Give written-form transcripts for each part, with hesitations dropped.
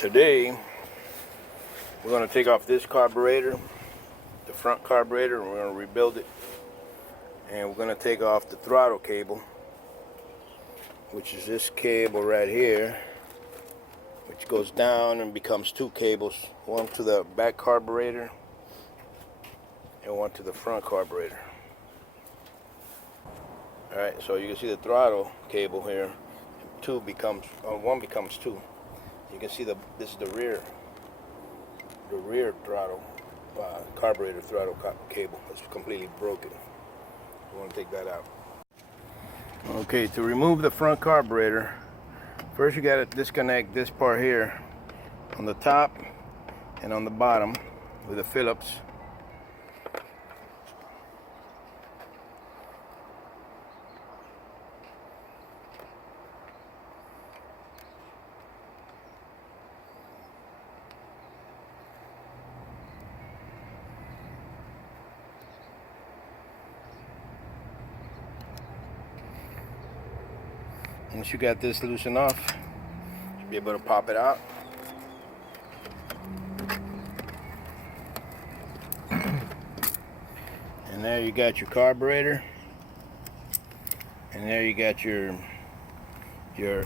Today we're going to take off this carburetor, the front carburetor, and we're going to rebuild it. And we're going to take off the throttle cable, which is this cable right here, which goes down and becomes two cables, one to the back carburetor and one to the front carburetor. Alright, so you can see the throttle cable here. One becomes two. You can see this is the rear throttle carburetor throttle cable. It's completely broken. We want to take that out. Okay, to remove the front carburetor, first you got to disconnect this part here on the top and on the bottom with the Phillips. Once you got this loosened off, you'll be able to pop it out. And there you got your carburetor. And there you got your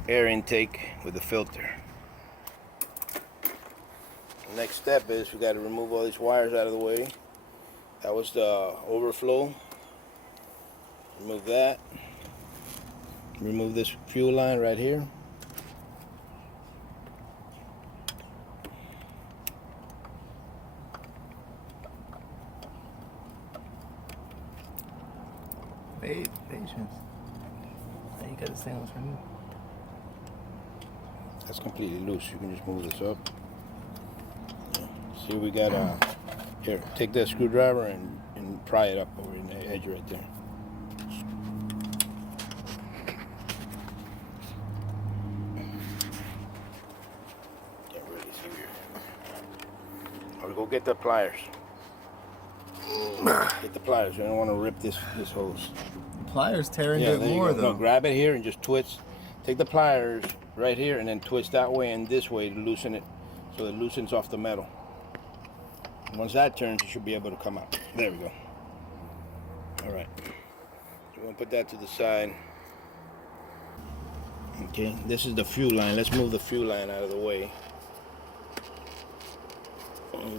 air intake with the filter. The next step is we got to remove all these wires out of the way. That was the overflow. Remove that. Remove this fuel line right here. Patience. Now you got the sandwich removed. That's completely loose. You can just move this up. See, we got here. Take that screwdriver and pry it up over in the edge right there. Or go get the pliers. Get the pliers. You don't want to rip this hose. The pliers tear into it more though. No, grab it here and just twist. Take the pliers right here and then twist that way and this way to loosen it, so it loosens off the metal. And once that turns, you should be able to come out. There we go. All right. So we'll put that to the side. Okay. This is the fuel line. Let's move the fuel line out of the way.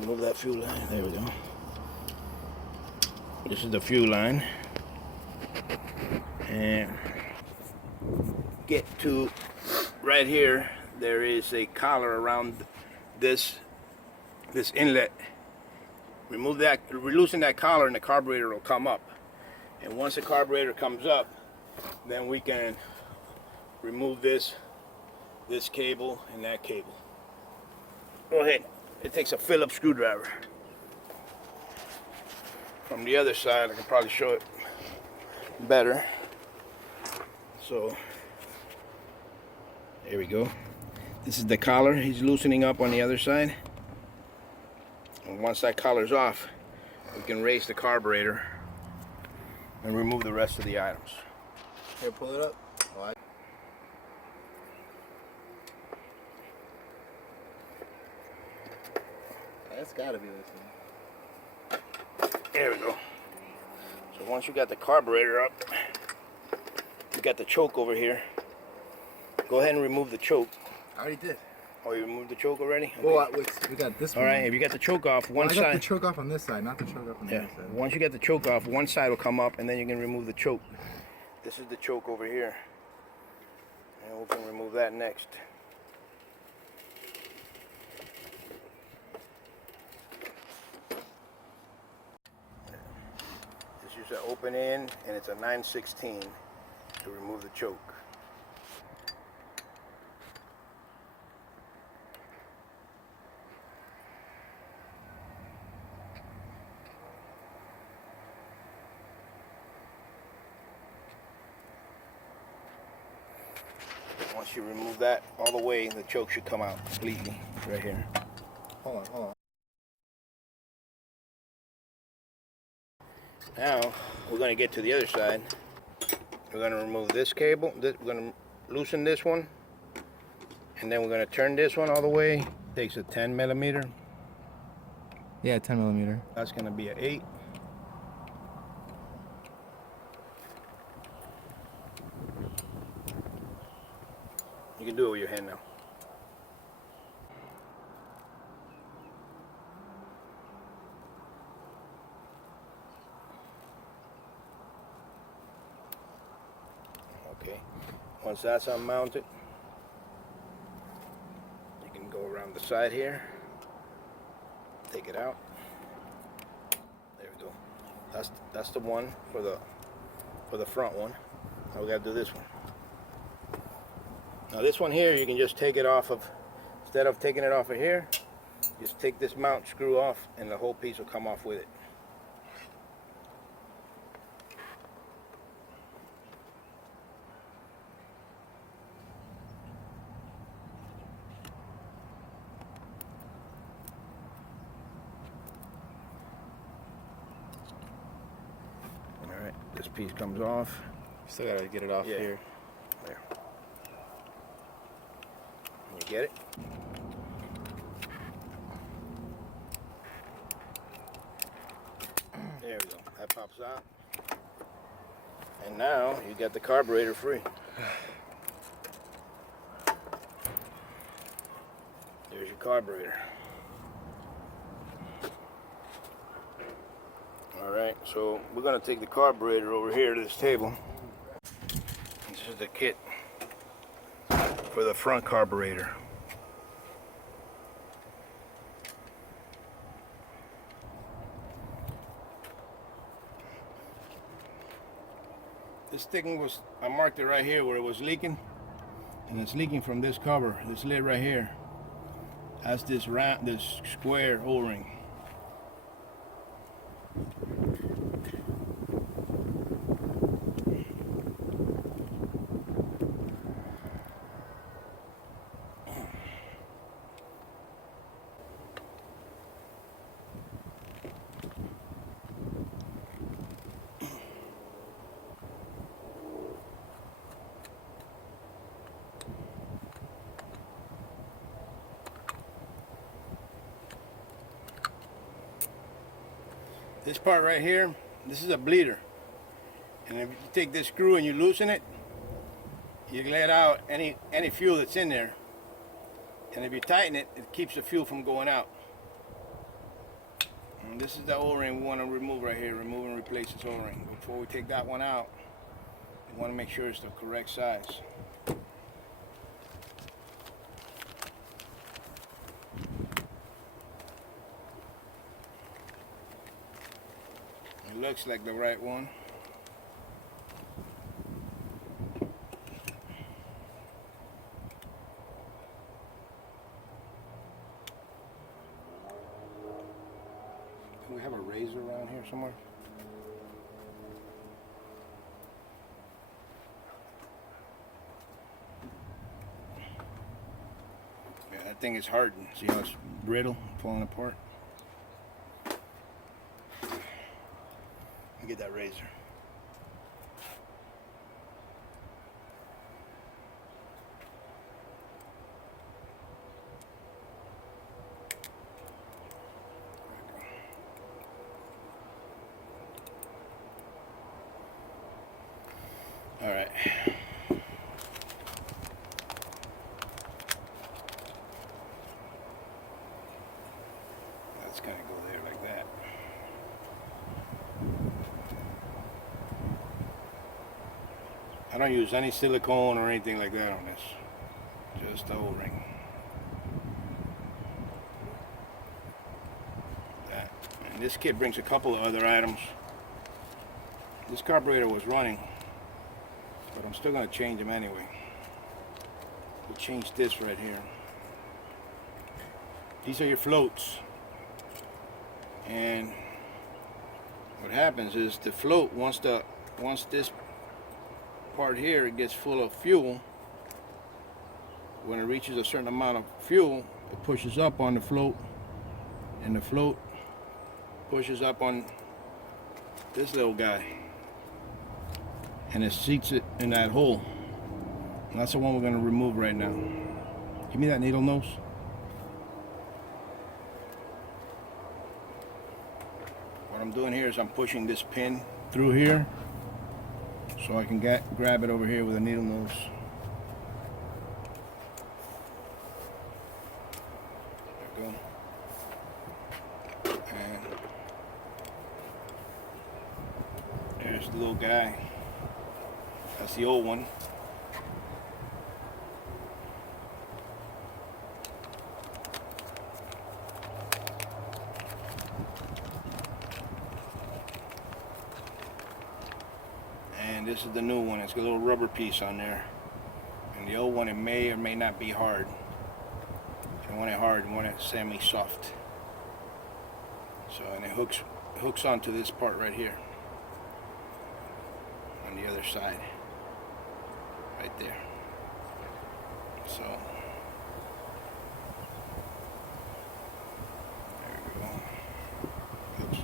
Move that fuel line. There we go. This is the fuel line. And get to right here. There is a collar around this inlet. Remove that, loosen that collar, and the carburetor will come up. And once the carburetor comes up, then we can remove this cable and that cable. Go ahead. It takes a Phillips screwdriver. From the other side, I can probably show it better. So, there we go. This is the collar. He's loosening up on the other side. And once that collar's off, we can raise the carburetor and remove the rest of the items. Here, pull it up. Oh, that's gotta be this one. There we go. So once you got the carburetor up, you got the choke over here. Go ahead and remove the choke. I already did. Oh, you removed the choke already? Okay. Well, we got this one. All right, if you got the choke off one side. I got the choke off on this side, not the choke off on the other side. Once you get the choke off, one side will come up, and then you can remove the choke. This is the choke over here. And we can remove that next. This is an open end, and it's a 9/16 to remove the choke. Once you remove that all the way, the choke should come out completely right here. Hold on. Now, we're going to get to the other side. We're going to remove this cable. We're going to loosen this one. And then we're going to turn this one all the way takes a 10 millimeter. Yeah, 10 millimeter. That's gonna be an 8. You can do it with your hand now. Okay, once that's unmounted, you can go around the side here, take it out. There we go. That's the one for the front one. Now we gotta do this one. Now this one here, you can just take it off of, instead of taking it off of here, just take this mount screw off and the whole piece will come off with it. Alright, this piece comes off. Still gotta get it off here. There. You get it? There we go. That pops out. And now you got the carburetor free. There's your carburetor. Alright, so we're going to take the carburetor over here to this table. This is the kit for the front carburetor. This thing was, I marked it right here where it was leaking, and it's leaking from this cover, this lid right here. That's this round, this square O-ring. This part right here, this is a bleeder. And if you take this screw and you loosen it, you can let out any fuel that's in there. And if you tighten it, it keeps the fuel from going out. And this is the O-ring we want to remove right here, remove and replace this O-ring. Before we take that one out, we want to make sure it's the correct size. It looks like the right one. Do we have a razor around here somewhere? Yeah, that thing is hardened. See how it's brittle, falling apart? Get that razor. All right. That's gonna go there like that. I don't use any silicone or anything like that on this. Just the O-ring. That. And this kit brings a couple of other items. This carburetor was running, but I'm still going to change them anyway. We'll change this right here. These are your floats. And what happens is the float, once this part here, it gets full of fuel. When it reaches a certain amount of fuel, it pushes up on the float, and the float pushes up on this little guy, and it seats it in that hole. And that's the one we're going to remove right now. Give me that needle nose. What I'm doing here is I'm pushing this pin through here so I can grab it over here with a needle nose. There we go. And there's the little guy. That's the old one. And this is the new one. It's got a little rubber piece on there. And the old one, it may or may not be hard. If you want it hard, you want it semi-soft. So, and it hooks onto this part right here. On the other side. Right there. So, there we go. Oops.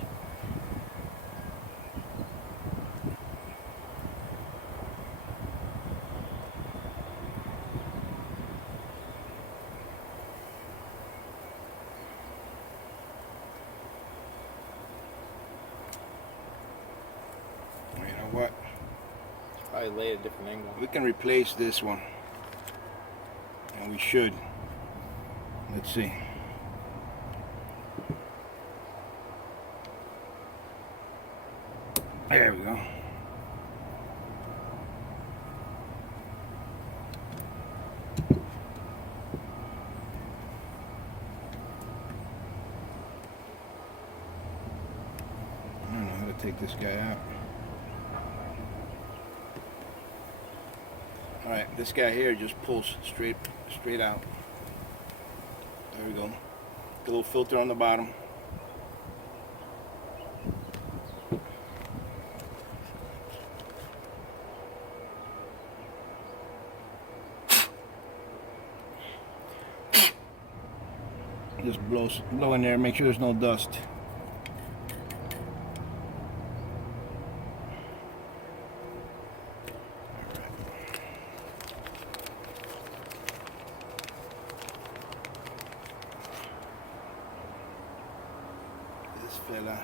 You know what? Probably lay at a different angle. We can replace this one. And we should. Let's see. There we go. I don't know how to take this guy out. Alright, this guy here just pulls straight out. There we go. A little filter on the bottom. Just blow in there, make sure there's no dust. This fella.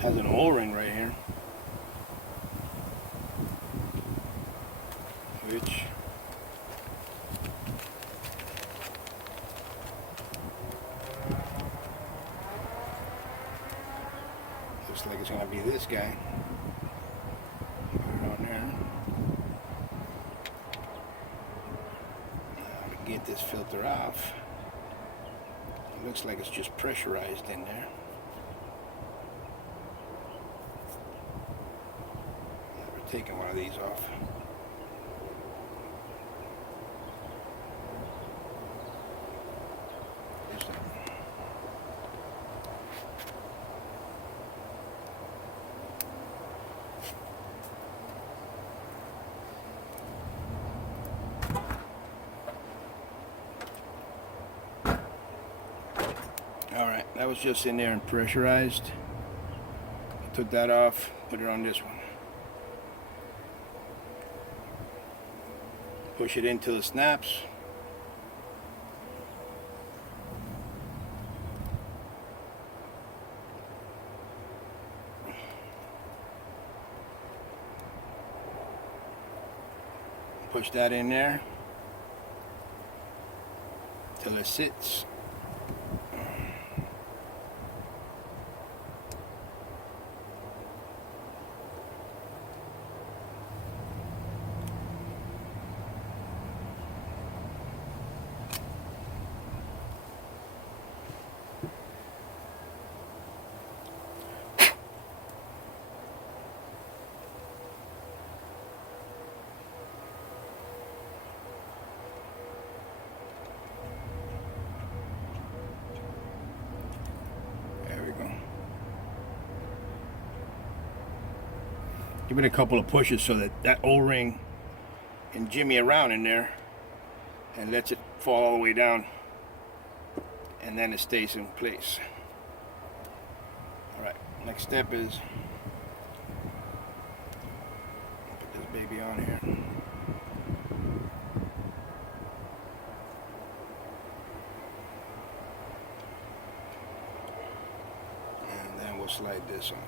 Has an O-ring right here, which looks like it's going to be this guy. Put it on there. Now to get this filter off, it looks like it's just pressurized in there. Taking one of these off. Alright, that was just in there and pressurized. I took that off, put it on this one. Push it into the snaps. Push that in there till it sits. Give it a couple of pushes so that O-ring can jimmy around in there and lets it fall all the way down, and then it stays in place. Alright, next step is baby on here. And then we'll slide this on.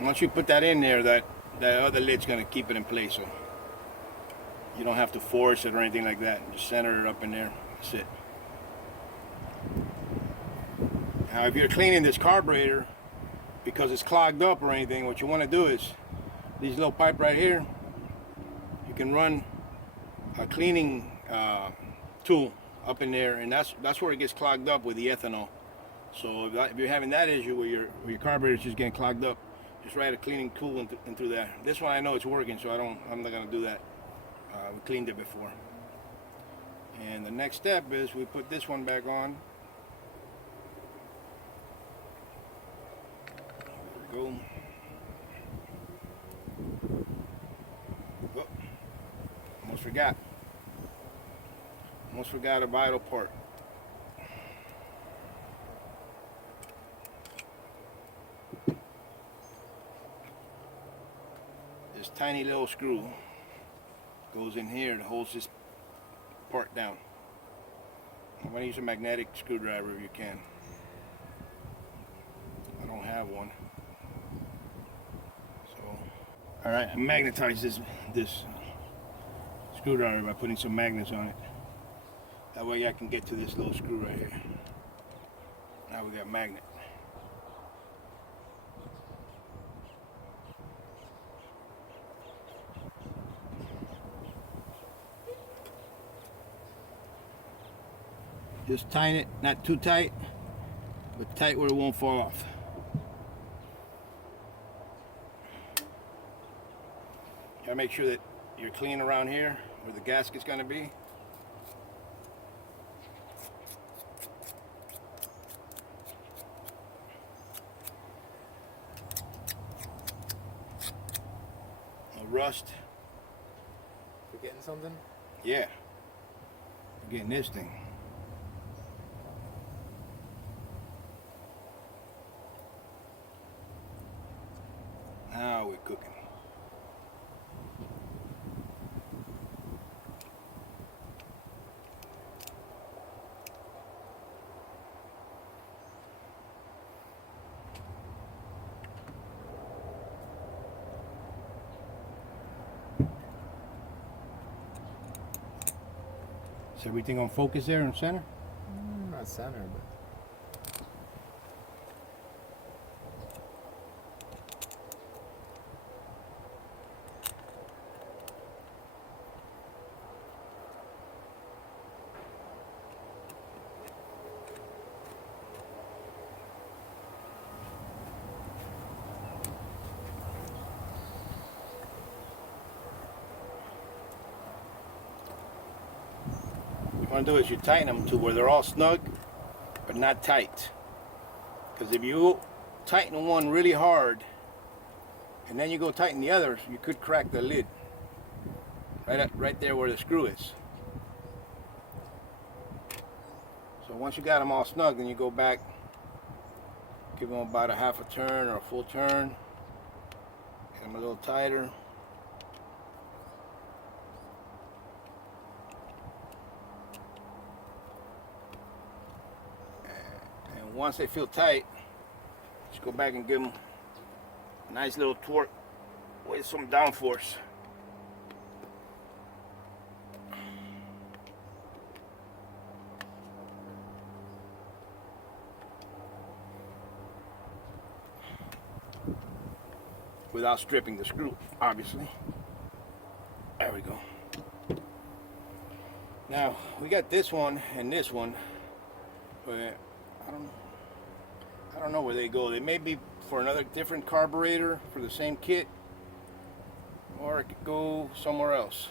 Once you put that in there, that other lid's going to keep it in place, so you don't have to force it or anything like that. Just center it up in there. That's it. Now, if you're cleaning this carburetor because it's clogged up or anything, what you want to do is these little pipe right here. You can run a cleaning tool up in there, and that's where it gets clogged up with the ethanol. So if you're having that issue where your carburetor is just getting clogged up, just ride a cleaning tool into there. This one I know it's working, so I'm not gonna do that. We cleaned it before. And the next step is we put this one back on. There we go. Oh, almost forgot. Almost forgot a vital part. This tiny little screw goes in here and holds this part down. I'm going to use a magnetic screwdriver if you can. I don't have one. So, alright, I magnetize this screwdriver by putting some magnets on it. That way I can get to this little screw right here. Now we got magnet. Just tighten it, not too tight, but tight where it won't fall off. You gotta make sure that you're clean around here where the gasket's gonna be. No rust. Forgetting something? Yeah. We're getting this thing. Now we're cooking. Is everything on focus there in the center? Not center, but. What you want to do is you tighten them to where they're all snug, but not tight. Because if you tighten one really hard, and then you go tighten the others, you could crack the lid. Right there where the screw is. So once you got them all snug, then you go back, give them about a half a turn or a full turn, get them a little tighter. Once they feel tight, just go back and give them a nice little torque with some downforce. Without stripping the screw, obviously. There we go. Now, we got this one and this one, but I don't know where they go. They may be for another different carburetor for the same kit, or it could go somewhere else.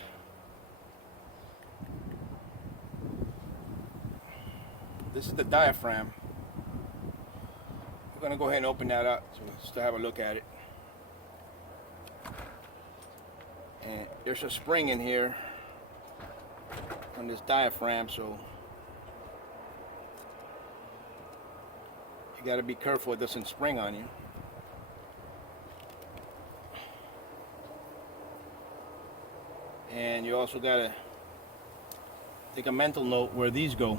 This is the diaphragm. We're gonna go ahead and open that up just to have a look at it. And there's a spring in here on this diaphragm, so You got to be careful it doesn't spring on you. And you also got to take a mental note where these go.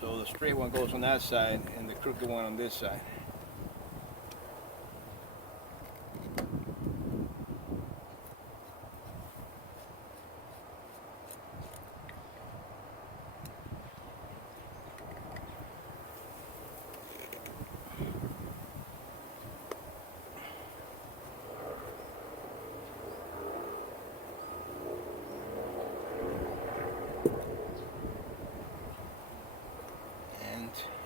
So the straight one goes on that side and the crooked one on this side.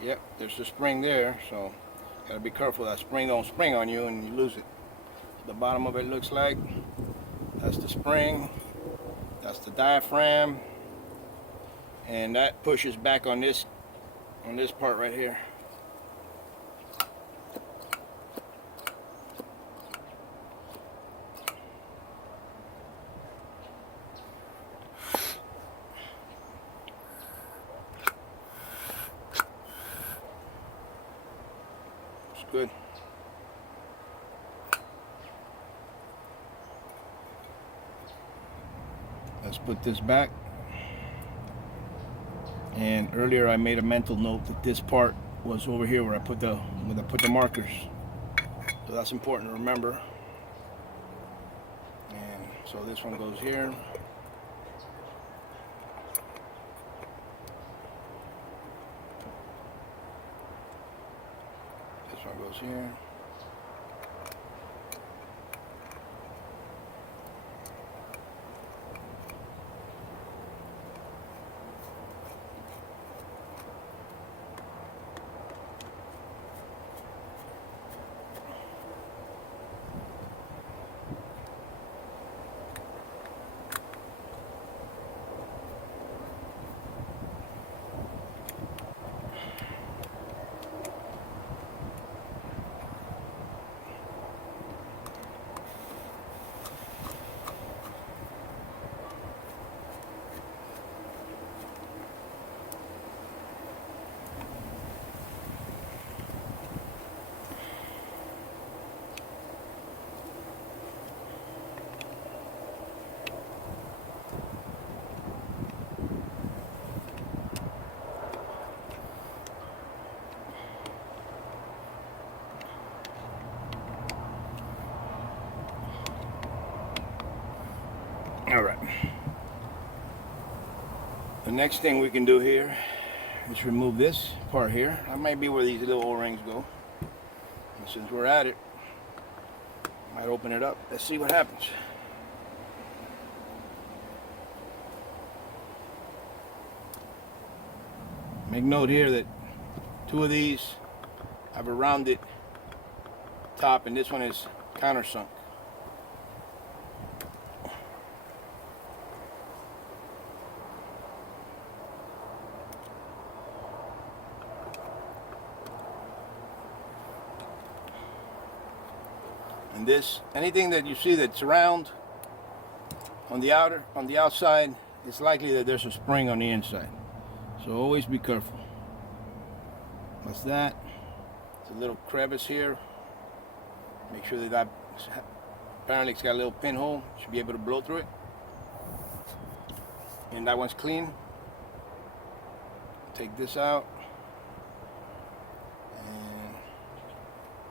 Yep, there's the spring there, so gotta be careful that spring don't spring on you and you lose it. The bottom of it looks like that's the spring, that's the diaphragm, and that pushes back on this part right here. Good. Let's put this back. And earlier I made a mental note that this part was over here where I put the markers. So that's important to remember. And so this one goes here. This one goes here. All right. The next thing we can do here is remove this part here. That might be where these little O-rings go. And since we're at it, I might open it up. Let's see what happens. Make note here that two of these have a rounded top and this one is countersunk. And this, anything that you see that's round on the outside, it's likely that there's a spring on the inside. So always be careful. What's that? It's a little crevice here. Make sure that apparently it's got a little pinhole. Should be able to blow through it. And that one's clean. Take this out. And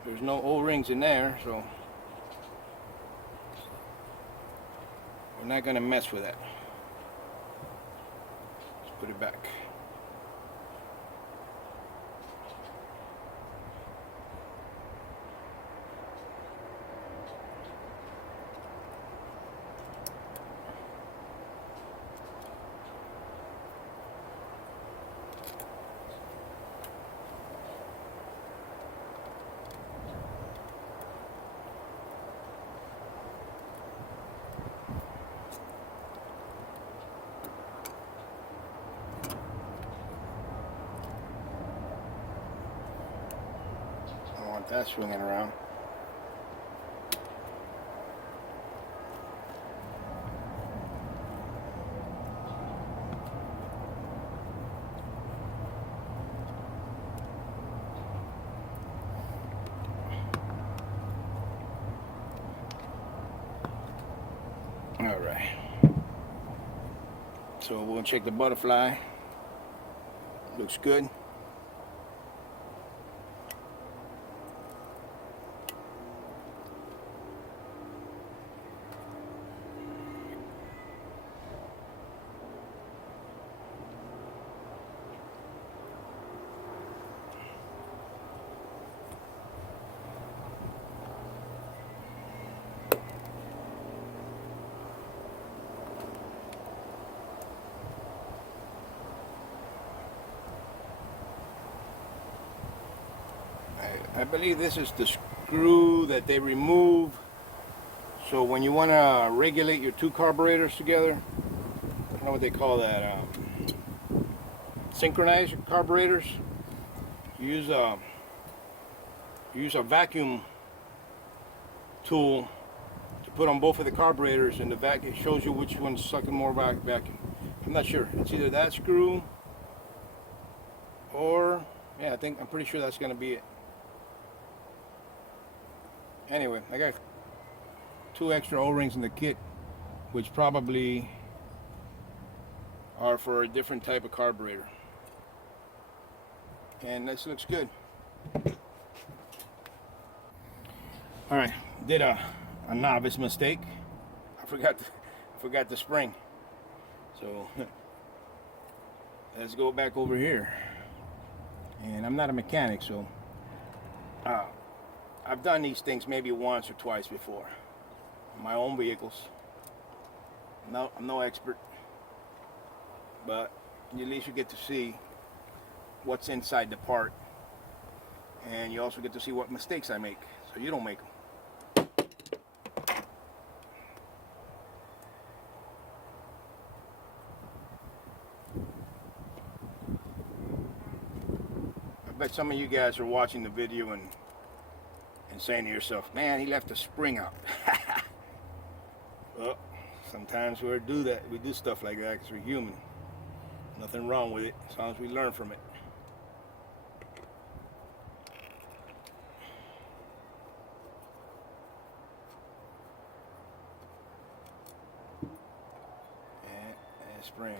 there's no O-rings in there, so we're not going to mess with that. Let's put it back. That's swinging around. So we're gonna check the butterfly. Looks good. I believe this is the screw that they remove. So when you want to regulate your two carburetors together, I don't know what they call that, synchronize your carburetors. You use a vacuum tool to put on both of the carburetors, and it shows you which one's sucking more vacuum. I'm not sure. It's either that screw or, yeah, I'm pretty sure that's going to be it. Anyway, I got 2 extra O-rings in the kit, which probably are for a different type of carburetor. And this looks good. Alright, did a novice mistake. I forgot the spring. So let's go back over here. And I'm not a mechanic, so I've done these things maybe once or twice before in my own vehicles. No, I'm no expert, but at least you get to see what's inside the part, and you also get to see what mistakes I make, so you don't make them. I bet some of you guys are watching the video and saying to yourself, man, he left the spring out. Well, sometimes we do that. We do stuff like that because we're human. Nothing wrong with it as long as we learn from it. And spring.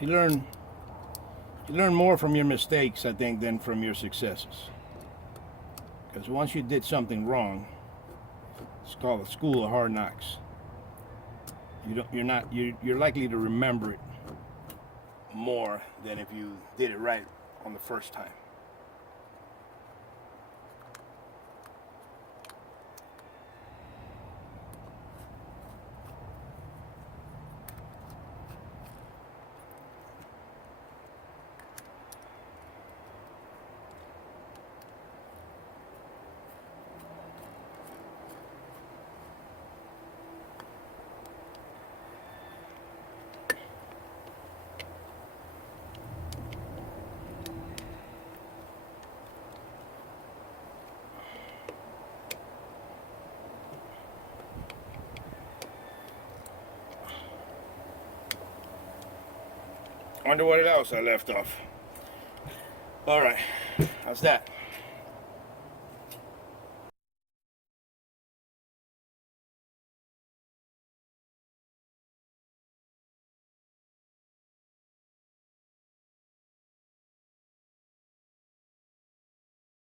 You learn more from your mistakes, I think, than from your successes. Because once you did something wrong, it's called a school of hard knocks. You're likely to remember it more than if you did it right on the first time. Wonder what else I left off. All right, how's that?